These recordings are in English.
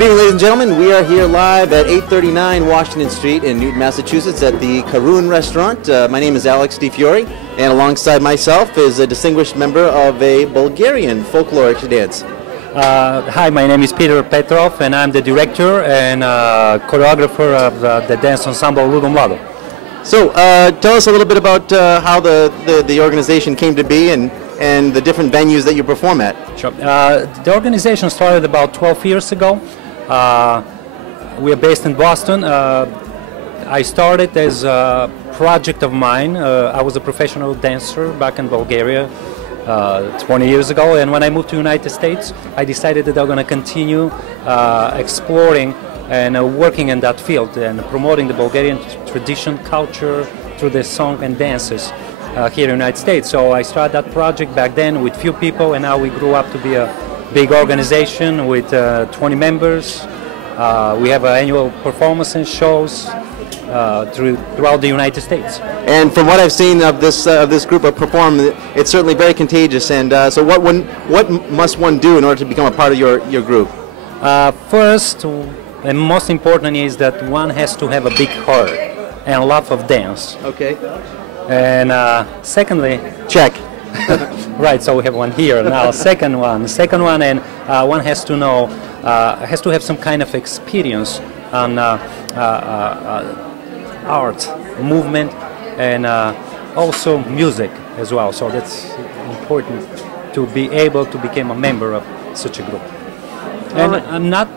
Good evening, ladies and gentlemen. We are here live at 839 Washington Street in Newton, Massachusetts at the Karun restaurant. My name is Alex DiFiore, and alongside myself is a distinguished member of a Bulgarian folkloric dance. Hi, my name is Peter Petrov, and I'm the director and choreographer of the dance ensemble Ludom Lado. So, tell us a little bit about how the organization came to be and the different venues that you perform at. Sure. The organization started about 12 years ago. We are based in Boston. I started as a project of mine. I was a professional dancer back in Bulgaria 20 years ago, and when I moved to the United States, I decided that I'm going to continue exploring and working in that field and promoting the Bulgarian tradition, culture through the song and dances here in the United States. So I started that project back then with few people, and now we grew up to be a big organization with 20 members. We have annual performances, shows throughout the United States. And from what I've seen of this group of perform, it's certainly very contagious. And so what must one do in order to become a part of your group? First and most important is that one has to have a big heart and love of dance. Okay. And secondly, check. Right, so we have one here now. Second one, and one has to know, has to have some kind of experience on art, movement, and also music as well. So that's important to be able to become a member of such a group. And I'm not.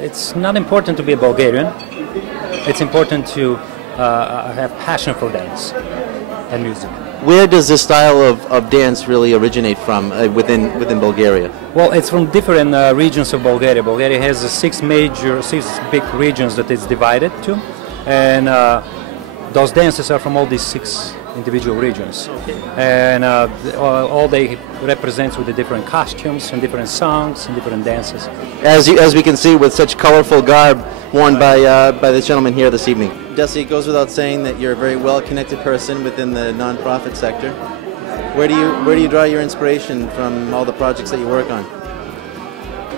It's not important to be a Bulgarian. It's important to have passion for dance and music. Where does this style of dance really originate from within Bulgaria? Well, it's from different regions of Bulgaria. Bulgaria has six big regions that it's divided to, and those dances are from all these six individual regions. Okay. And all they represents with the different costumes and different songs and different dances. As we can see, with such colorful garb worn by this gentleman here this evening. Dessy, it goes without saying that you're a very well-connected person within the non-profit sector. Where do you draw your inspiration from all the projects that you work on?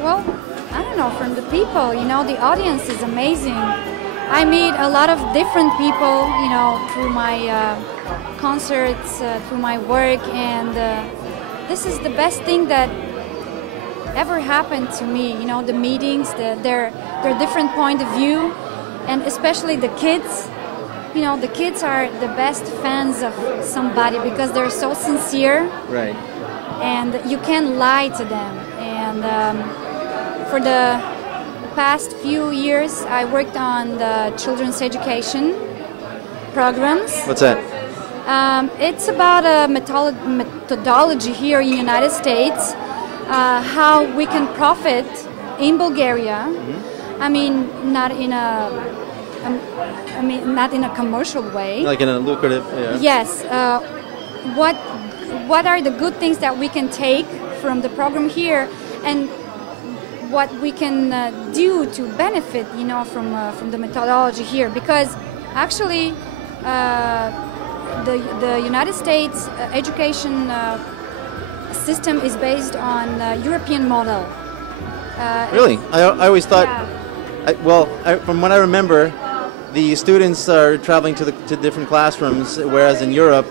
Well, I don't know, from the people. You know, the audience is amazing. I meet a lot of different people, you know, through my concerts, through my work, and this is the best thing that ever happened to me. You know, the meetings, their different point of view, and especially the kids. You know, the kids are the best fans of somebody because they're so sincere. Right. And you can't lie to them. And for the past few years, I worked on the children's education programs. What's that? It's about a methodology here in the United States, how we can profit in Bulgaria. Mm-hmm. I mean, not in a commercial way. Like in a lucrative. Yeah. Yes. What are the good things that we can take from the program here, and what we can do to benefit, you know, from the methodology here? Because actually, the United States education system is based on European model. Really? I always thought. Yeah. From what I remember, the students are traveling to different classrooms, whereas in Europe,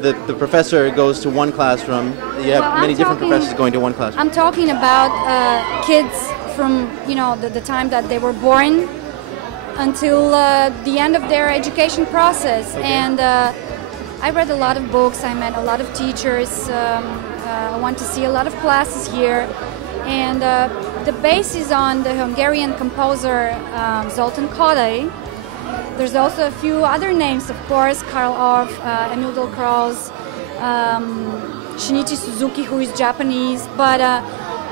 the professor goes to one classroom. You have many different professors going to one classroom. I'm talking about kids from, you know, the time that they were born until the end of their education process. Okay. And I read a lot of books. I met a lot of teachers. I went to see a lot of classes here. And the base is on the Hungarian composer Zoltán Kodály. There's also a few other names, of course, Karl Orff, Emil Delcroze, Shinichi Suzuki, who is Japanese. But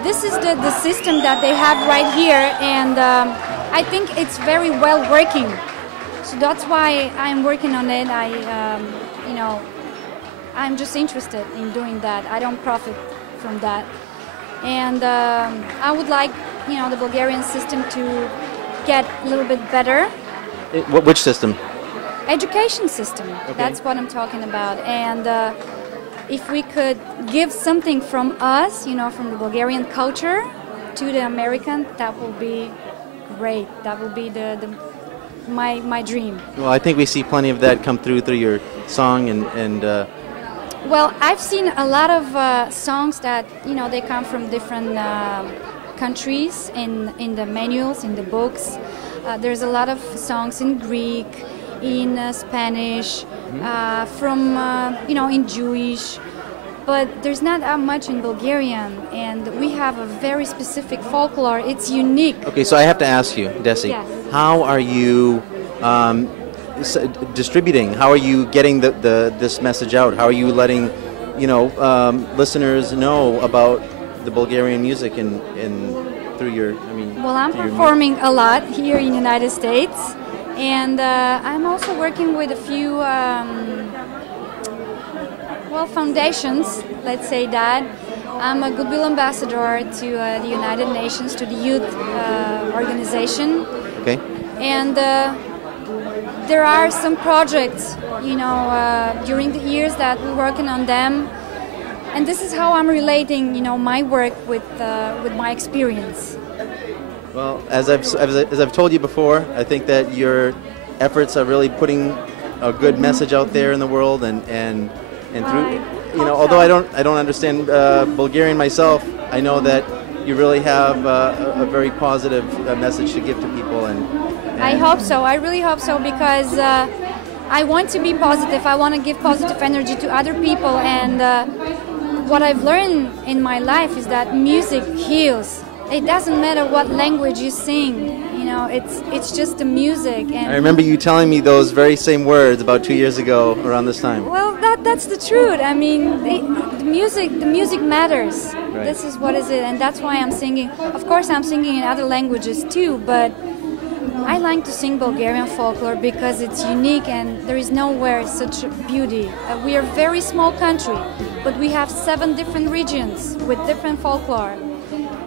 this is the system that they have right here, and I think it's very well working. So that's why I'm working on it. You know, I'm just interested in doing that. I don't profit from that. And I would like, you know, the Bulgarian system to get a little bit better. Which system? Education system. Okay. That's what I'm talking about. And if we could give something from us, you know, from the Bulgarian culture, to the American, that will be great. That will be my dream. Well, I think we see plenty of that come through your song and Well, I've seen a lot of songs that, you know, they come from different countries in the manuals, in the books. There's a lot of songs in Greek, in Spanish, from, you know, in Jewish. But there's not that much in Bulgarian, and we have a very specific folklore. It's unique. Okay, so I have to ask you, Dessy, Yes. how are you distributing? How are you getting this message out? How are you letting, you know, listeners know about the Bulgarian music and through your, I mean? Well, I'm through your performing a lot here in the United States, and I'm also working with a few, well, foundations, let's say that. I'm a Goodwill Ambassador to the United Nations, to the youth organization. Okay. And there are some projects, you know, during the years that we're working on them. And this is how I'm relating, you know, my work with my experience. Well, as I've told you before, I think that your efforts are really putting a good message out there in the world, and through, you know, although I don't understand Bulgarian myself, I know that you really have a very positive message to give to people, and I hope so. I really hope so, because I want to be positive. I want to give positive energy to other people, and what I've learned in my life is that music heals. It doesn't matter what language you sing. You know, it's just the music. And I remember you telling me those very same words about 2 years ago around this time. well, that's the truth. I mean, the music matters. Right. This is what is it, and that's why I'm singing. Of course, I'm singing in other languages too, but I like to sing Bulgarian folklore because it's unique and there is nowhere such beauty. We are a very small country, but we have 7 different regions with different folklore,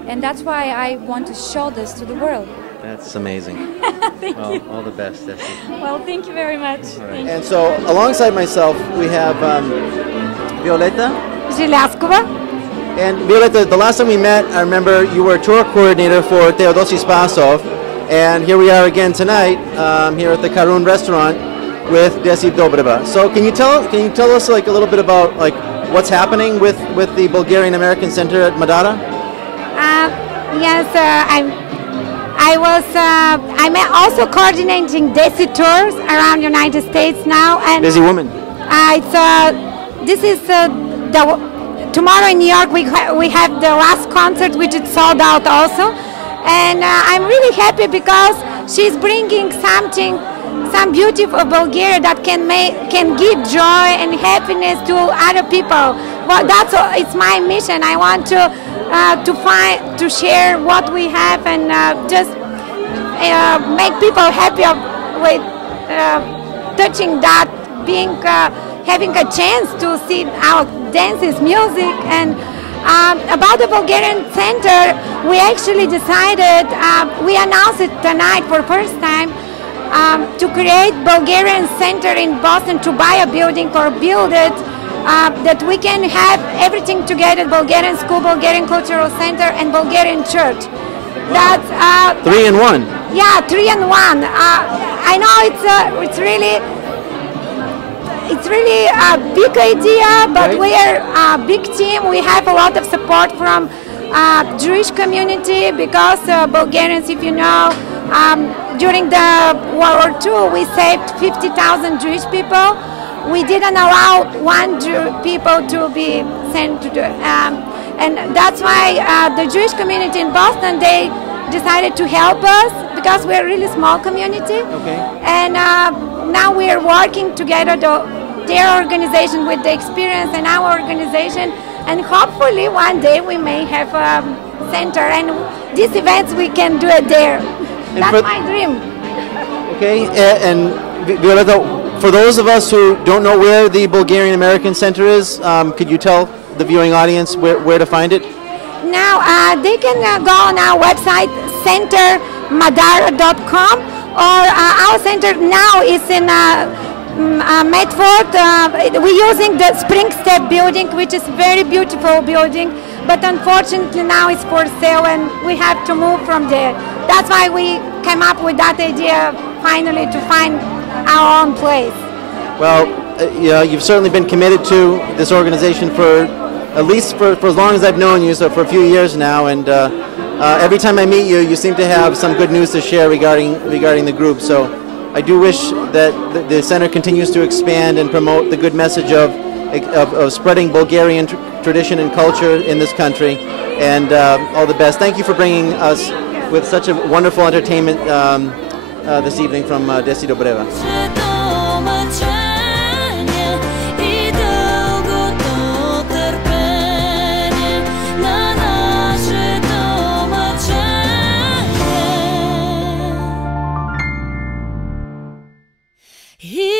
and that's why I want to show this to the world. That's amazing. Thank Well, you. all the best, Dessy. Well, thank you very much. Thank you. And so, alongside myself, we have Violeta. Желязкова. And Violeta, the last time we met, I remember you were tour coordinator for Teodosi Spasov, and here we are again tonight, here at the Karun restaurant with Dessy Dobreva. So, can you tell us like a little bit about like what's happening with the Bulgarian American Center at Madara? Yes, I'm also coordinating Dessy tours around the United States now, and Busy woman. this is tomorrow in New York. We have the last concert, which is sold out also, and I'm really happy because she's bringing some beauty of Bulgaria that can give joy and happiness to other people. Well, it's my mission. I want to share what we have and just make people happy with touching that, having a chance to see our dances, music. And about the Bulgarian Center, we actually decided, we announced it tonight for the first time, to create Bulgarian Center in Boston, to buy a building or build it, that we can have everything together: Bulgarian school, Bulgarian cultural center, and Bulgarian church. That's 3 in 1. Yeah, 3 in 1. I know it's really a big idea, but Right. we are a big team. We have a lot of support from Jewish community, because Bulgarians, if you know, during the World War II, we saved 50,000 Jewish people. We didn't allow one people to be sent to the, and that's why the Jewish community in Boston, they decided to help us, because we're a really small community. Okay. And now we are working together, their organization with the experience and our organization, and hopefully one day we may have a center, and these events we can do it there. That's my dream. Okay, and Violeta, for those of us who don't know where the Bulgarian American Center is, could you tell the viewing audience where to find it? Now they can go on our website, centermadara.com, or our center now is in Medford. We're using the Spring Step building, which is very beautiful building. but unfortunately now it's for sale and we have to move from there. That's why we came up with that idea finally to find our own place. Well, you've certainly been committed to this organization for at least for as long as I've known you, so for a few years now, and every time I meet you, you seem to have some good news to share regarding the group. So I do wish that the center continues to expand and promote the good message of spreading Bulgarian tradition and culture in this country, and all the best. Thank you for bringing us with such a wonderful entertainment this evening from Dessy Dobreva. He